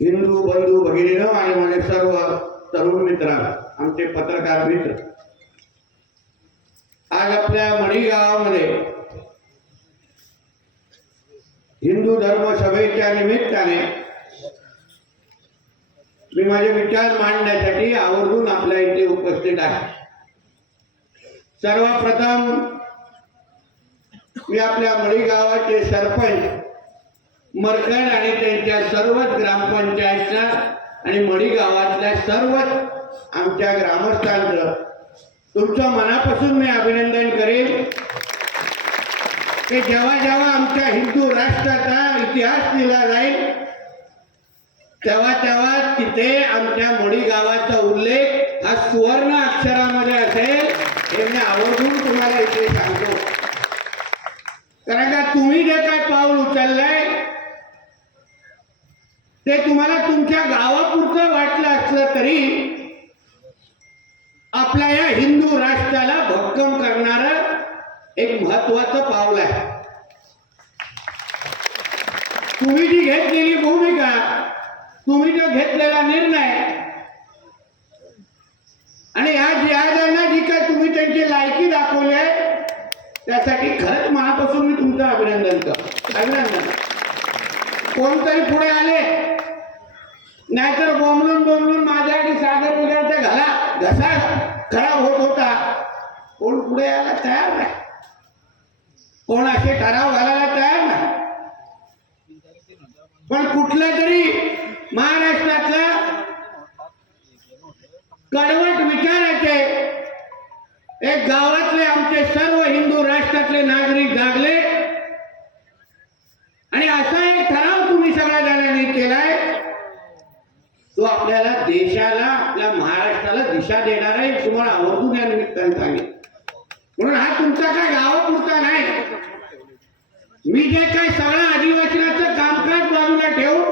हिंदू बंधू भगिनीनं आणि माझे सर्व तरुण मित्र आमचे पत्रकार मित्र. आज आपल्या मणिगावामध्ये हिंदू धर्म सभेच्या निमित्ताने मी माझे विचार मांडण्यासाठी आवर्जून आपल्या इथे उपस्थित आहे. सर्वप्रथम मी आपल्या मळी गावाचे सरपंच मरकड आणि त्यांच्या सर्वच ग्रामपंचायतच्या आणि मळी गावातल्या सर्वच आमच्या ग्रामस्थांचं तुमचं मनापासून मी अभिनंदन करेन. की जेव्हा जेव्हा आमच्या हिंदू राष्ट्राचा इतिहास लिहिला जाईल तेव्हा तेव्हा तिथे आमच्या मडीगावाचा उल्लेख हा सुवर्ण अक्षरामध्ये असेल हे मी आवर्जून तुम्हाला इथे सांगतो. कारण का तुम्ही जे काय पाऊल उचललंय ते तुम्हाला तुमच्या गावापुरतं वाटलं असलं तरी आपल्या या हिंदू राष्ट्राला भक्कम करणार एक महत्वाचं पाऊल आहे. तुम्ही जी घेतलेली भूमिका तुम्ही जो घेतलेला निर्णय आणि या जिहादांना जी काय तुम्ही त्यांची लायकी दाखवली आहे त्यासाठी खरंच मनापासून मी तुमचं अभिनंदन करतो. अभिनंदन. कोणतरी पुढे आले? नाहीतर बोंबलून बोंबलून माझ्या आणि सागर वगैरे घाला घसा खराब होत होता. कोण पुढे यायला तयार नाही. कोण असे ठराव घालायला तयार नाही. पण कुठला तरी महाराष्ट्रातला कडवट विचाराचे एक गावातले आमचे सर्व हिंदू राष्ट्रातले नागरिक जागले आणि असा एक ठराव तुम्ही सगळ्या जणांनी केलाय तो आपल्याला देशाला आपल्या महाराष्ट्राला दिशा देणार आहे तुम्हाला आवर्जून या निमित्ताने सांगेल म्हणून हा तुमचा काय गावापुरता नाही. मी जे काय सगळ्या अधिवासनाचं कामकाज बाजूला ठेवू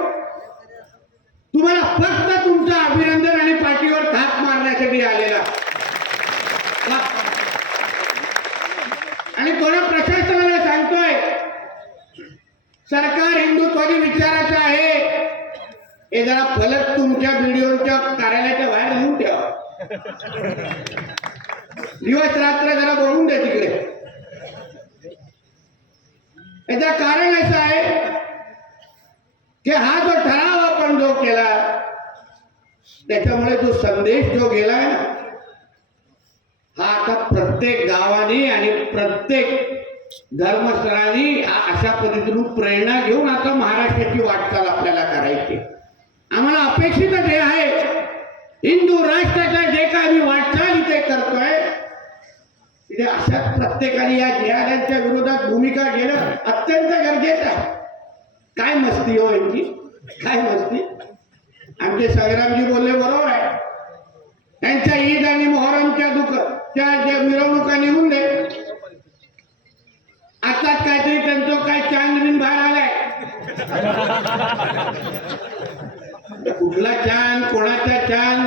तुम्हाला फक्त तुमचं अभिनंदन आणि पाठीवर थाप मारण्यासाठी आलेला. आणि थोडं प्रशासनाला सांगतोय सरकार हिंदुत्वादी विचाराचं आहे हे जरा फलक तुमच्या व्हिडिओच्या कार्यालयाच्या बाहेर लिहून ठेवा. दिवस रात्र जरा बोलून द्या तिकडे. याचं कारण असं आहे की हा जो ठराव आपण जो केला त्याच्यामुळे जो संदेश जो गेलाय ना हा आता प्रत्येक गावाने आणि प्रत्येक धर्मस्थळांनी अशा पद्धतीने प्रेरणा घेऊन आता महाराष्ट्राची वाटचाल आपल्याला करायची आम्हाला अपेक्षितच हे आहे. हिंदू राष्ट्राचा जे काय आम्ही वाटचाल इथे करतोय तिथे अशाच प्रत्येकाने या जिहाद्यांच्या विरोधात भूमिका घेणं अत्यंत गरजेचं आहे. काय मस्ती हो यांची? काय मस्ती? आमचे संग्रामजी बोलले बरोबर आहे. त्यांच्या ईद आणि मोहरमच्या दुख त्या ज्या मिरवणुका निघून दे. आताच काहीतरी त्यांचं काय चांद बिन बाहेर आलाय. कुठला चान कोणाचा चान?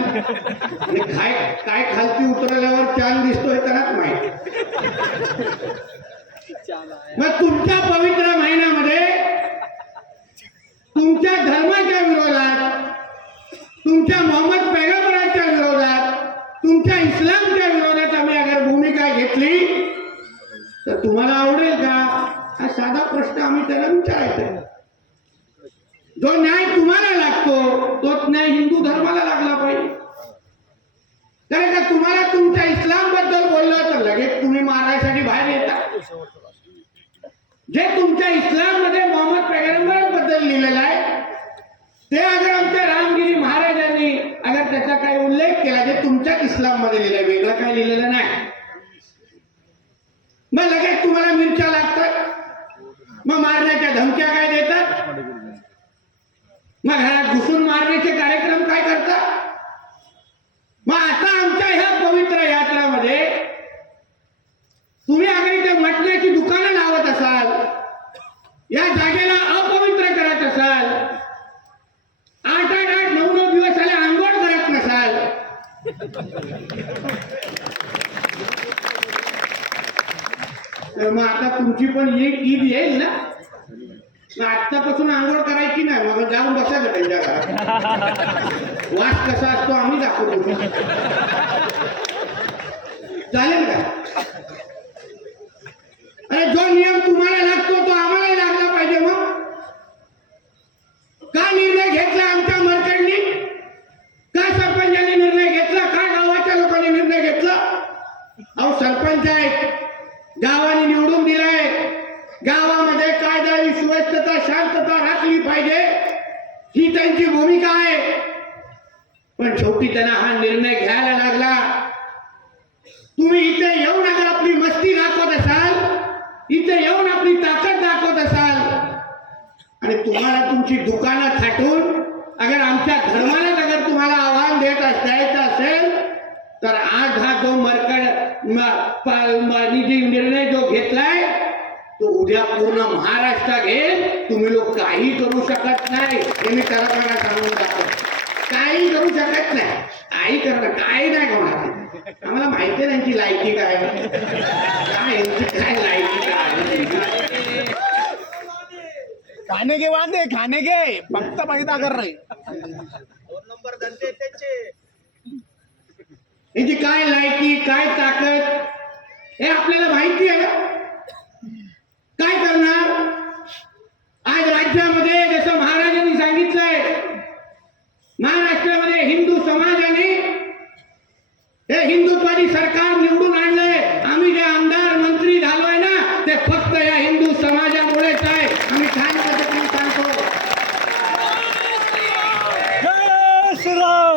आणि काय काय खालती उतरल्यावर चान दिसतोय त्यालाच माहिती. मग तुमच्या पवित्र महिन्यामध्ये तुमच्या धर्माच्या विरोधात तुमच्या मोहम्मद पैगंबराच्या विरोधात तुमच्या इस्लामच्या विरोधात आम्ही अगर भूमिका घेतली तर तुम्हाला आवडेल का? हा साधा प्रश्न आम्ही त्याला विचारायचा आहे. जो न्याय तुम्हाला लागतो तो न्याय हिंदू धर्माला लागला पाहिजे. कारण का तुम्हाला तुमच्या इस्लामबद्दल बोललं तर लगेच तुम्ही मारायसाठी बाहेर येता. जे तुमच्या इस्लाममध्ये मोहम्मद पैगंबरबद्दल लिहिलेलं आहे ते अगर आमच्या रामगिरी महाराजांनी अगर त्याचा काही उल्लेख केला जे तुमच्याच इस्लाममध्ये लिहिलंय वेगळं काही लिहिलेलं नाही. मग लगेच तुम्हाला मिरच्या लागतात. मग मारण्याच्या धमक्या काय देतात? मग ह्याला घुसून मारण्याचे कार्यक्रम काय करता? मग आता आमच्या ह्या पवित्र यात्रामध्ये तुम्ही अगदी ते मटण्याची दुकानं लावत असाल या जागेला अपवित्र करत असाल आठ आठ आठ नऊ नऊ दिवस आले आंघोळ करत नसाल. तर मग आता तुमची पण एक ना आत्तापासून आंघोळ करायची नाही मग जाऊन बसायचं त्यांच्या घरात. वास कसा असतो आम्ही दाखवतो. चालेल का अरे जो नियम तुम्हाला लागतो तो आम्हालाही लागला पाहिजे मग का निर्णय घेतला आमच्या मरकडनी का सरपंचाने निर्णय घेतला का गावाच्या लोकांनी निर्णय घेतला अहो सरपंच आहेत गावाने निवडून दिलाय गावामध्ये कायदा आणि सुव्यवस्था शांतता राखली पाहिजे ही त्यांची भूमिका आहे पण शेवटी त्यांना हा निर्णय घ्यायला लागला तुम्ही इथे येऊन अगर आपली मस्ती दाखवत असाल इथे येऊन आपली ताकद दाखवत असाल आणि तुम्हाला तुमची दुकानं थाटून अगर आमच्या धर्मालाच अगर तुम्हाला आव्हान देत अस- द्यायचं असेल तर आज हा जो मरकड म- प- म- निधी निर्णय जो घेतलाय तो उद्या पूर्ण महाराष्ट्र घेईल. तुम्ही लोक काही करू शकत नाही. हे मी सरकारला सांगून दाखव काही करू शकत नाही. काही करणं काही नाही होणार. आम्हाला माहिती आहे त्यांची लायकी काय. आहे. काय यांची काय लायकी काय. खाने के वादे खाने के फक्त पैदा कर रहे यांची काय लायकी काय ताकद हे आपल्याला माहिती आहे काय करणार? आज राज्यामध्ये जसं महाराजांनी सांगितलंय महाराष्ट्रामध्ये हिंदू समाजाने हे हिंदुत्वादी सरकार निवडून आणलंय आम्ही जे आमदार मंत्री झालोय ना ते फक्त या हिंदू समाजामुळेच आहे आम्ही ठाम पद्धतीने सांगतो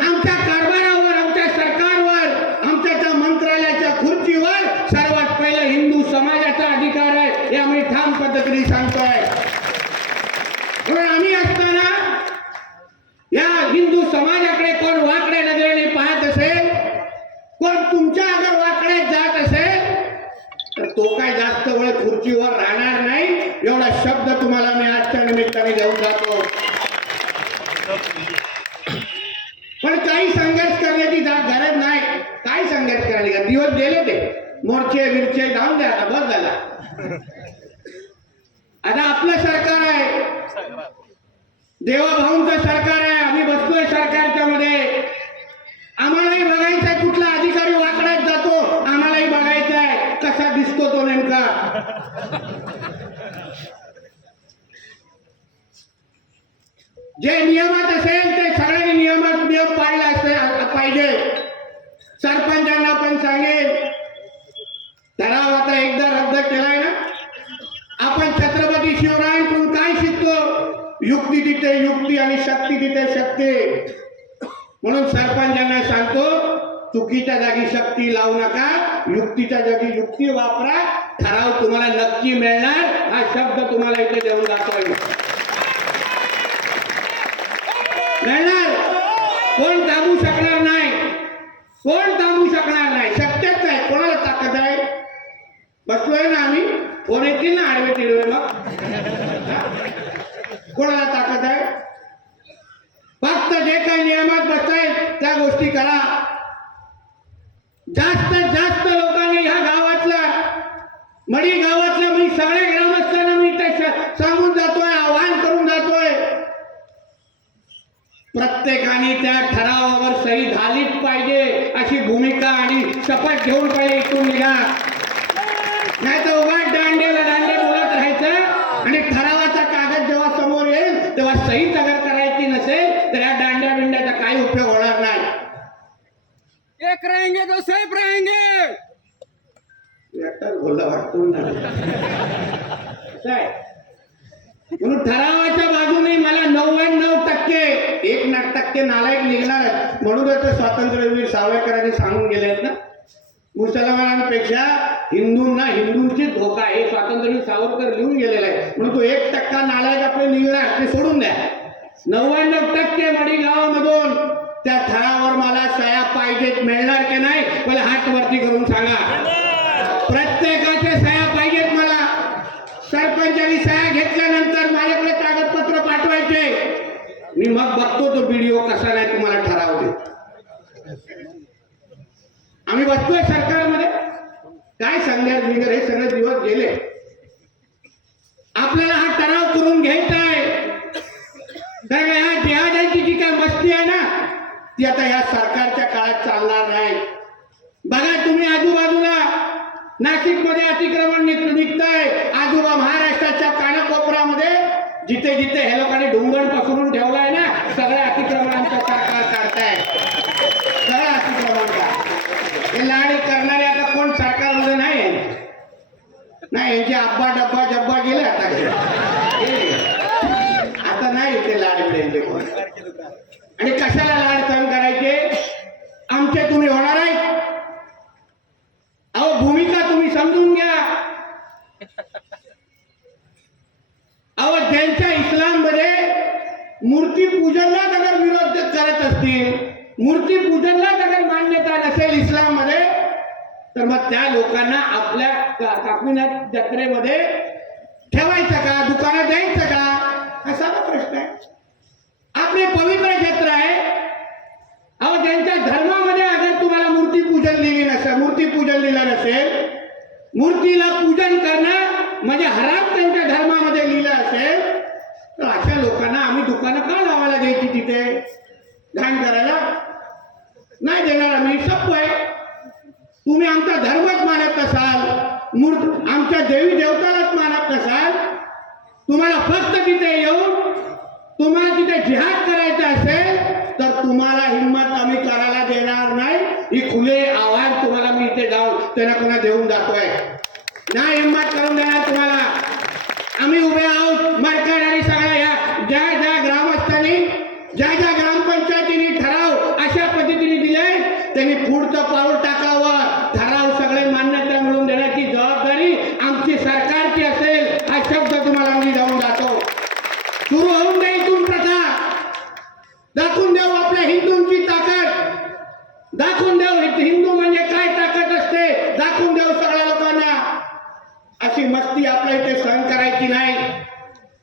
आमच्या कारभारावर आमच्या सरकारवर आमच्या त्या मंत्रालयाच्या खुर्चीवर सर्वात पहिलं हिंदू समाजाचा अधिकार आहे हे आम्ही ठाम पद्धतीने सांगतोय म्हणून आम्ही असताना या हिंदू समाजाकडे कोण वाकड्या नजरेने पाहत असेल कोण तुमच्या अगर वाकड्यात जात असेल तर तो काय जास्त वेळ खुर्चीवर राहणार नाही एवढा शब्द तुम्हाला मी आजच्या निमित्ताने घेऊन जातो. पण काही संघर्ष करण्याची जा- गरज नाही. काय संघर्ष करायची? दिवस गेले ते मोर्चे बिरचे जाऊन द्या आता बस झाला. आता आपलं सरकार आहे. देवाभाऊंचं सरकार आहे. आम्ही बसतोय सरकारच्या मध्ये. आम्हालाही बघायचं आहे कुठला अधिकारी वाकड्यात जातो. आम्हालाही बघायचं आहे कसा दिसतो तो नेमका. जे नियमात असेल ते सगळे नियमात नियम पाळले असते पाहिजे. सरपंचांना पण सांगेल ठराव आता एकदा रद्द केलाय ना? आपण छत्रपती शिवरायांकडून काय शिकतो? युक्ती तिथे युक्ती आणि शक्ती तिथे शक्ती. म्हणून सरपंचांना सांगतो चुकीच्या जागी शक्ती लावू नका युक्तीच्या जागी युक्ती वापरा. ठराव तुम्हाला नक्की मिळणार. हा शब्द तुम्हाला इथे देऊन दाखवायला मिळणार कोण थांबू शकणार नाही. कोण थांबू शकणार नाही. शक्यच आहे कोणाला ताकद आहे? बसलोय ना आम्ही. फोन येतील ना आडवे तिडवे मग. कोणाला ताकद आहे? फक्त जे काही नियमात बसताय त्या गोष्टी करा. जास्त जास्त लोकांनी ह्या गावातल्या मडी गाव मी सगळ्या ग्रामस्थांना मी ते स- सांगून जातोय आवाहन करून जातोय प्रत्येकाने त्या ठरावावर सही झालीच पाहिजे अशी भूमिका आणि शपथ घेऊन पहिले इथून निघा. नाही तर उभा दांडेला दांडे बोलत राहायचं आणि ठरावाचा कागद जेव्हा समोर येईल तेव्हा सहीच अगर करायची नसेल तर या दांड्या बिंड्याचा काही उपयोग होणार नाही. एक रहेंगे तो सेफ रहेंगे बोलला वाटतो म्हणून ठरावाच्या बाजूने मला नव्याण्णव टक्के एक ना टक्के नालायक निघणार आहेत. म्हणूनच ते स्वातंत्र्यवीर सावरकरांनी सांगून गेले आहेत ना. मुसलमानांपेक्षा हिंदूंना हिंदूंची धोका हे स्वातंत्र्यवीर सावरकर लिहून गेलेलं आहे. म्हणून तो एक टक्का नालायक आपले निघणार ते सोडून द्या. नव्याण्णव टक्के मडी गावामधून त्या ठरावावर मला सया पाहिजेत मिळणार की नाही मला हात वरती करून सांगा. प्रत्येकाचे सह्या पाहिजेत मला. सरपंचानी सह्या घेतल्यानंतर मी मग बघतो तो व्हिडिओ कसा नाही तुम्हाला ठराव देत आम्ही बसतोय सरकारमध्ये. काय सांगणार बिगर हे सगळे दिवस गेले. आपल्याला हा ठराव करून घ्यायचा आहे. कारण ह्या जिहादाची जी काय मस्ती आहे ना ती आता ह्या सरकारच्या काळात चालणार नाही. बघा तुम्ही आजूबाजूला. नाशिकमध्ये अतिक्रमण निघताय. आजोबा महाराष्ट्राच्या कानाकोपरामध्ये जिथे जिथे हे लोकांनी डोंगर पसरून ठेवला आमचे तुम्ही होणार आहे. अहो भूमिका तुम्ही समजून घ्या. अहो ज्यांच्या इस्लाममध्ये मूर्ती पूजनला अगर विरोध करत असतील मूर्ती पूजनला अगर मान्यता नसेल इस्लाममध्ये तर मग त्या लोकांना आपल्या का- जत्रेमध्ये ठेवायचं का? दुकानात द्यायचं का? असा प्रश्न आहे. आपले पवित्र क्षेत्र आहे. अहो ज्यांच्या धर्म अगर तुम्हाला मूर्ती पूजन दिली नसेल मूर्ती असेल मूर्तीला पूजन करणं म्हणजे हराम त्यांच्या धर्मामध्ये लिहिलं असेल? तर अशा लोकांना आम्ही दुकानं का लावायला द्यायची तिथे? घाण करायला? नाही देणार आम्ही सप्प आहे. तुम्ही आमचा धर्मच मानत असाल मूर्त आमच्या देवी देवतालाच मानत असाल तुम्हाला फक्त तिथे येऊन तुम्हाला तिथे जिहाद करायचा असेल तर तुम्हाला हिंमत आम्ही करायला देणार नाही. ही खुले आव्हान तुम्हाला मी इथे जाऊन त्यांना कोणा देऊन जातोय नाही हिंमत करून देणार तुम्हाला. आम्ही उभे आहोत मरकड आणि सगळ्या या ज्या ज्या ग्रामस्थांनी ज्या ज्या ग्रामपंचायतीने ठराव अशा पद्धतीने दिले त्यांनी पुढचं पाऊल टाकावं ठराव सगळे मान्यता मिळवून देण्याची जबाबदारी आमची सरकारची असेल हा शब्द तुम्हाला मी जाऊन जातो सुरू होऊन दे इथून प्रथा दाखवून देऊ आपल्या हिंदूंची ताकद दाखवून देऊ हिंदू म्हणजे काय ताकद असते दाखवून देऊ सगळ्या लोकांना अशी मस्ती आपल्या इथे सहन करायची नाही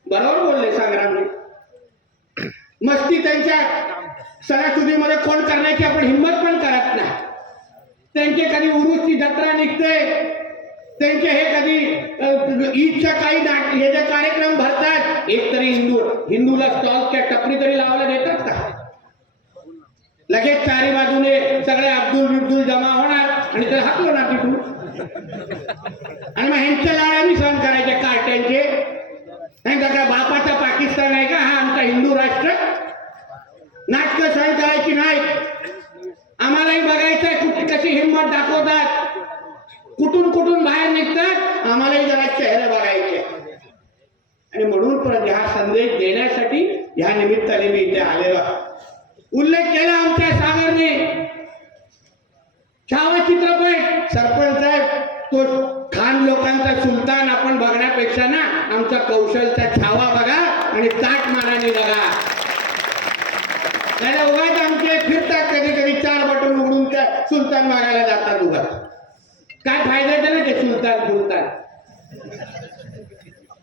बरोबर बोलले संग्रामजी मस्ती त्यांच्या सणासुदीमध्ये कोण करण्याची आपण हिंमत पण करत नाही त्यांचे कधी उरुसची जत्रा निघते त्यांचे हे कधी अ, ईदच्या काही नाट हे जे कार्यक्रम भरतात एक तरी हिंदू हिंदूला स्टॉलच्या टपरी तरी लावायला देतात का लगेच चारी बाजूने सगळे अब्दुल बिब्दुल जमा होणार आणि त्याला हाकलो ना तिथून आणि मग ह्यांच्या लाड सहन करायचे कार्ट्यांचे नाही का काय बापाचा पाकिस्तान आहे का हा आमचा हिंदू राष्ट्र नाटकं सहन करायची नाही आम्हालाही बघायचंय कुठे कशी हिंमत दाखवतात कुठून कुठून बाहेर निघतात आम्हालाही जरा चेहरे बघायचे आणि म्हणून परत हा संदेश देण्यासाठी ह्या निमित्ताने मी इथे आलेलो आहे. उल्लेख केला आमच्या सागरने छावा चित्रपट सरपंच साहेब तो खान लोकांचा सुलतान आपण बघण्यापेक्षा ना आमचा कौशलचा छावा बघा आणि ताट मानाने जगा त्याला उगाच आमचे फिरतात कधी कधी चार बटन उघडून त्या सुलतान मागायला जातात उगाच. काय फायदा त्याला ते सुलतान सुलतान?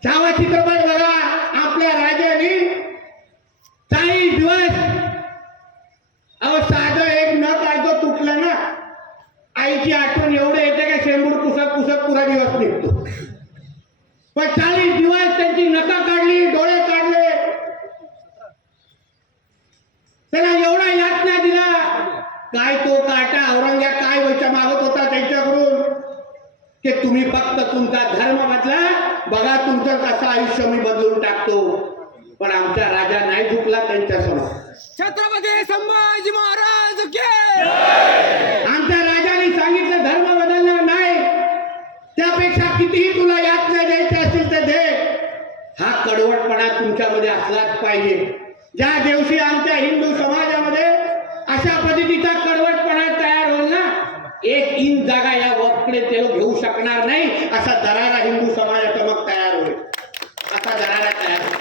छावा चित्रपट बघा आपल्या राजाने चाळीस दिवस अहो साधं एक न काढतो तुटलं ना आईची आठवण एवढं येते का शेंबूड पुसत पुसत पुरा दिवस निघतो. पण चाळीस दिवस त्यांची नका काढली डोळे काढले त्याला एवढा यातना दिला काय तो काटा औरंग्या काय वैचा मागत होता त्यांच्याकडून? की तुम्ही फक्त तुमचा धर्म बदला बघा तुमचं कसं आयुष्य मी बदलून टाकतो. पण आमचा राजा नाही झुकला त्यांच्यासमोर. छत्रपती संभाजी महाराज के आमच्या राजाने सांगितलं धर्म बदलणार नाही. त्यापेक्षा कितीही तुला यातना द्यायची असतील तर दे. हा कडवटपणा तुमच्यामध्ये असलाच पाहिजे. ज्या दिवशी आमच्या हिंदू समाजामध्ये अशा पद्धतीचा कडवटपणा तयार होईल ना एक इन जागा या वक्तकडे ते लोक घेऊ शकणार नाही असा दरारा हिंदू समाजाचा मग तयार होईल. असा दरारा तयार होईल.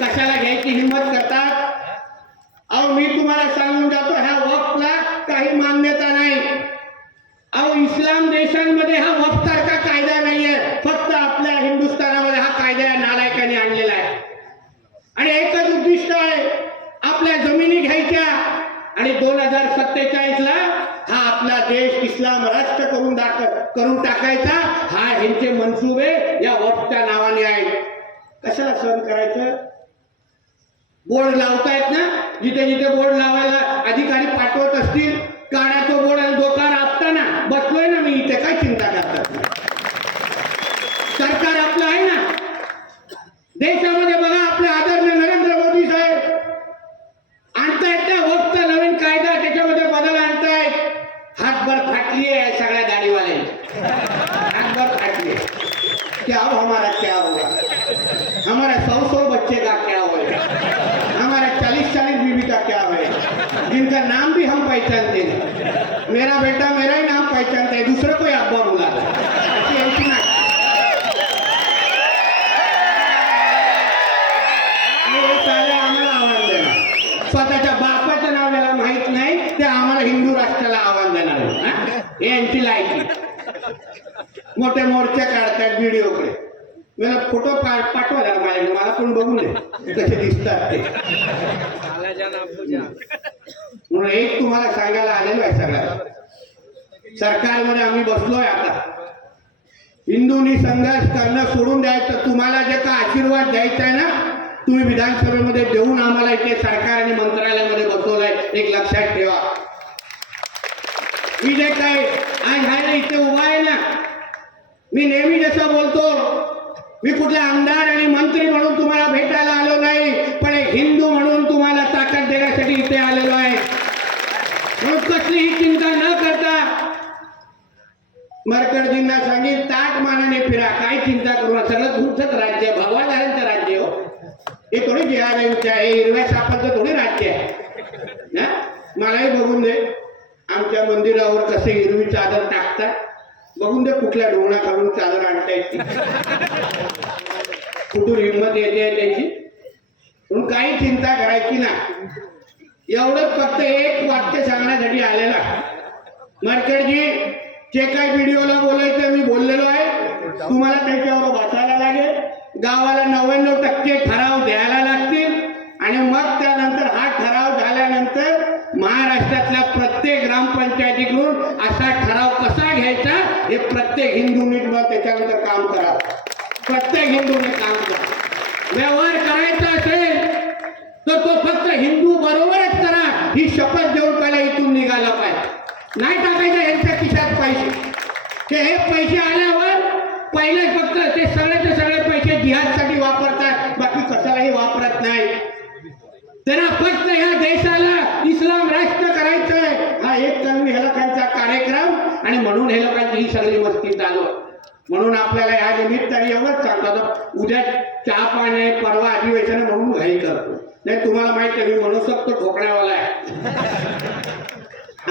कशाला घ्यायची हिंमत करतात? अहो मी तुम्हाला सांगून जातो ह्या वक्तला काही मान्यता नाही अहो इस्लाम देशांमध्ये हा वक्फ सारखा कायदा नाहीये फक्त आपल्या हिंदुस्थानामध्ये हा कायदा या नालायकाने आणलेला आहे आणि एकच उद्दिष्ट आहे आपल्या जमिनी घ्यायच्या आणि दोन हजार सत्तेचाळीस ला हा आपला देश इस्लाम राष्ट्र करून दाख करून टाकायचा हा ह्यांचे मनसुबे या वक्फच्या नावाने आहेत कशाला सहन करायचं बोर्ड लावतायत ना जिथे जिथे बोर्ड लावायला अधिकारी पाठवत असतील काढा तो बोर्ड आणि डोकार आपताना बसलोय ना हाथ भर खाट लिए क्या अब हमारा क्या होगा हमारा सौ सौ बच्चे का क्या होगा हमारा चालीस चालीस बीवी का क्या होगा जिनका नाम भी हम पहचानते नहीं मेरा बेटा मेरा ही नाम पहचानता है दूसरे कोई अब्बा बुलाता है ऐसी ऐसी नाटक आणि हे साले आम्हाला आव्हान देणार स्वतःच्या बापाचं नाव याला माहीत नाही ते आम्हाला हिंदू राष्ट्राला आव्हान देणार आहे. हा? हे यांची लायकी मोठे मोर्चे काढतात व्हिडिओकडे. मला फोटो पाठवा ना माझ्या मला पण बघू नये. कसे दिसतात ते. म्हणून एक तुम्हाला सांगायला आलेलो आहे सगळ्याला सरकारमध्ये आम्ही बसलोय आता. हिंदूंनी संघर्ष करणं सोडून द्यायचं तुम्हाला जे का आशीर्वाद द्यायचा आहे ना तुम्ही विधानसभेमध्ये देऊन आम्हाला इथे सरकार आणि मंत्रालयामध्ये बसवलंय. एक लक्षात ठेवा. मी जे काय आज हा इथे उभा आहे ना मी नेहमी जसं बोलतो मी कुठले आमदार आणि मंत्री म्हणून तुम्हाला भेटायला आलो नाही पण एक हिंदू म्हणून तुम्हाला ताकद देण्यासाठी इथे आलेलो आहे. म्हणून कसलीही चिंता न करता मरकडजींना सांगेन ताट मानाने फिरा काय चिंता करू नका. सगळं तुमचंच राज्य भगवान राज्य हो. हे थोडी बिहारांचं आहे हिरव्या सापांचं थोडी राज्य आहे. ना? मलाही बघून दे आमच्या मंदिरावर कसे हिरवी चादर टाकतात. बघून दे कुठल्या डोंगरा काढून चादर आणता येते कुठून हिंमत येते त्याची? म्हणून काही चिंता करायची ना एवढंच फक्त एक वाक्य सांगण्यासाठी आलेला. मरकडजी जे काही व्हिडिओला बोलायचं मी बोललेलो आहे. तुम्हाला त्याच्यावर वाचायला लागेल. गावाला नव्याण्णव टक्के ठराव द्यायला लागतील. आणि मग त्यानंतर हा ठराव झाल्यानंतर महाराष्ट्रातल्या प्रत्येक ग्रामपंचायतीकडून असा ठराव घ्यायचा प्रत्येक हिंदूनी मग त्याच्यानंतर काम करा. प्रत्येक हिंदूने काम करा. व्यवहार करायचा असेल तर तो फक्त हिंदू बरोबरच करा. ही शपथ देऊन पहिला इथून निघाला पाहिजे. नाही टाकायचं यांच्या खिशात पैसे. ते हे पैसे आल्यावर पहिले फक्त ते सगळ्याचे सगळे पैसे जिहादसाठी वापरतात. बाकी कशालाही वापरत नाही. त्यांना फक्त ह्या देशाला इस्लाम राष्ट्र करायचं आहे हा एक कलमी हे त्यांचा कार्यक्रम. आणि म्हणून हे लोकांची ही सगळी मस्ती चालू आहे. म्हणून आपल्याला या निमित्ताने एवढंच सांगतात उद्या चहा पाणी परवा अधिवेशन म्हणून घाई करतो. नाही तुम्हाला माहिती आहे मी म्हणू शकतो ठोकण्यावाला आहे.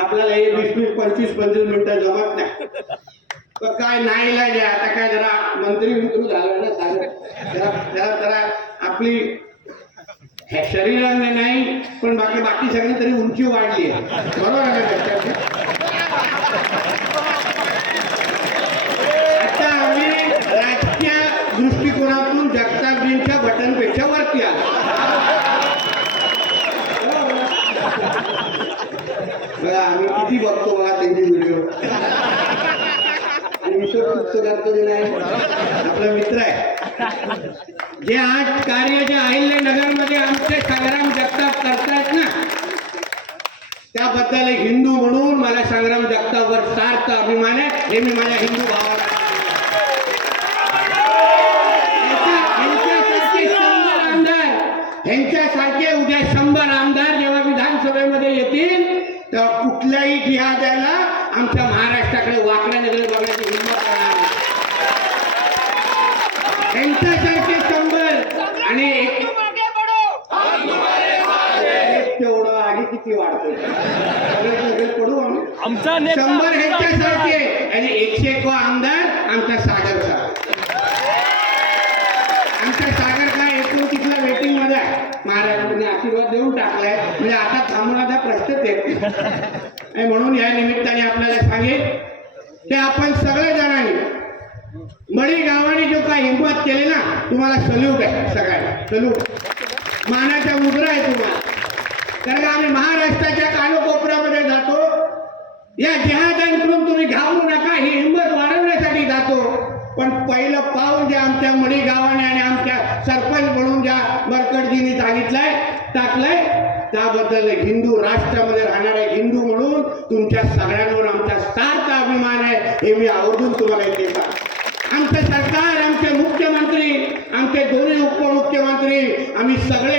आपल्याला हे वीस वीस पंचवीस पंचवीस मिनिटं जमत नाही. पण काय नाही इलाज आता काय जरा मंत्री मंत्री झालं ना सांग जरा जरा जरा आपली शरीराने नाही पण बाकी बाकी सगळी तरी उंची वाढली आहे. बरोबर आहे आता आम्ही राजकीय दृष्टिकोनातून जगतापजींच्या बटनपेक्षा वरती आलो. बघा आम्ही किती बघतो बघा त्यांचे व्हिडिओ. आणि नाही आपला मित्र आहे. जे आज कार्य जे अहिल्यानगर नगरमध्ये आमचे संग्राम जगताप करतात. त्याबद्दल हिंदू म्हणून मला संग्राम जगतावर सार्थ अभिमान आहे. हे मी माझ्या हिंदू भावाला ह्यांच्यासारखे उद्या शंभर आमदार जेव्हा विधानसभेमध्ये येतील तेव्हा कुठल्याही जिहाद्याला आमच्या महाराष्ट्राकडे वाकड्या नगरी बघण्याची हिंमत करणार नाही. त्यांच्यासारखे शंभर आणि एक एक आणि किती वाढतो पडू आमचा शंभर ह्यांच्यासारखे आणि एकशे एक आमदार आमचा सागरचा. आमचा सागर काय एकूण तिथला वेटिंगमध्ये महाराजांनी आशीर्वाद देऊन टाकलाय. म्हणजे आता थांबवण्याचा प्रश्नच येत म्हणून या निमित्ताने आपल्याला सांगेल की आपण सगळे जणांनी मडी गावाने जो काय हिंमत केली ना तुम्हाला सल्यूट आहे सगळ्यांना. सल्यूट मानाचा मुद्रा आहे तुम्हाला. कारण आम्ही महाराष्ट्राच्या कानकोपऱ्यामध्ये जातो. या जिहाद्यांकडून तुम्ही घाबरू नका ही हिंमत वाढवण्यासाठी जातो. पण पहिलं पाऊल जे आमच्या मडी गावाने आणि आमच्या सरपंच म्हणून ज्या मरकडजींनी सांगितलंय टाकलंय त्याबद्दल हिंदू राष्ट्रामध्ये राहणारे हिंदू म्हणून तुमच्या सगळ्यांवर आमचा सारखा अभिमान आहे हे मी आवर्जून तुम्हाला इथे आमचं सरकार आमचे मुख्यमंत्री आमचे दोन्ही उपमुख्यमंत्री आम्ही सगळे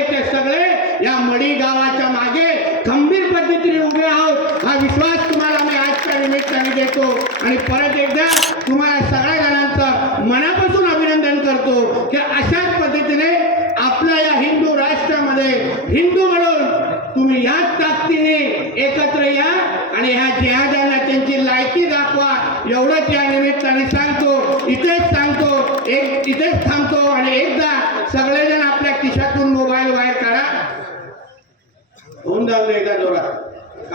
या मडी गावाच्या मागे खंबीर पद्धतीने उभे आहोत हा विश्वास तुम्हाला आम्ही आजच्या निमित्ताने देतो आणि परत एकदा तुम्हाला सगळ्या जणांचं मनापासून अभिनंदन करतो की अशाच पद्धतीने आपल्या या हिंदू राष्ट्रामध्ये हिंदू म्हणून तुम्ही याच ताकदीने एकत्र या आणि ह्या जिहादांना त्यांची लायकी दाखवा. एवढंच या निमित्ताने सांगतो इथेच सांगतो एक इथेच थांबतो आणि एकदा सगळेजण आपल्या खिशातून मोबाईल बाहेर काढा. होऊन जाऊ एकदा जोरात.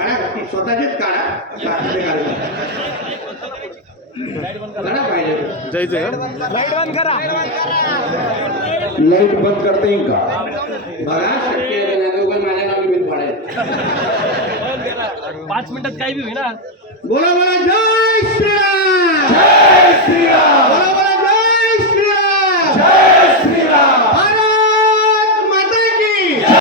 काढा. स्वतःचेच काढा. काढा पाहिजे. लाइट बंद करा. लाइट बंद करता का? बघा शक्य माझ्या नावी बिल पाडायचं पाच मिनिटात काही बी होईना. बोला बोला जय श्रीराम! जय श्रीराम! बोला बोला जय श्रीराम! जय श्री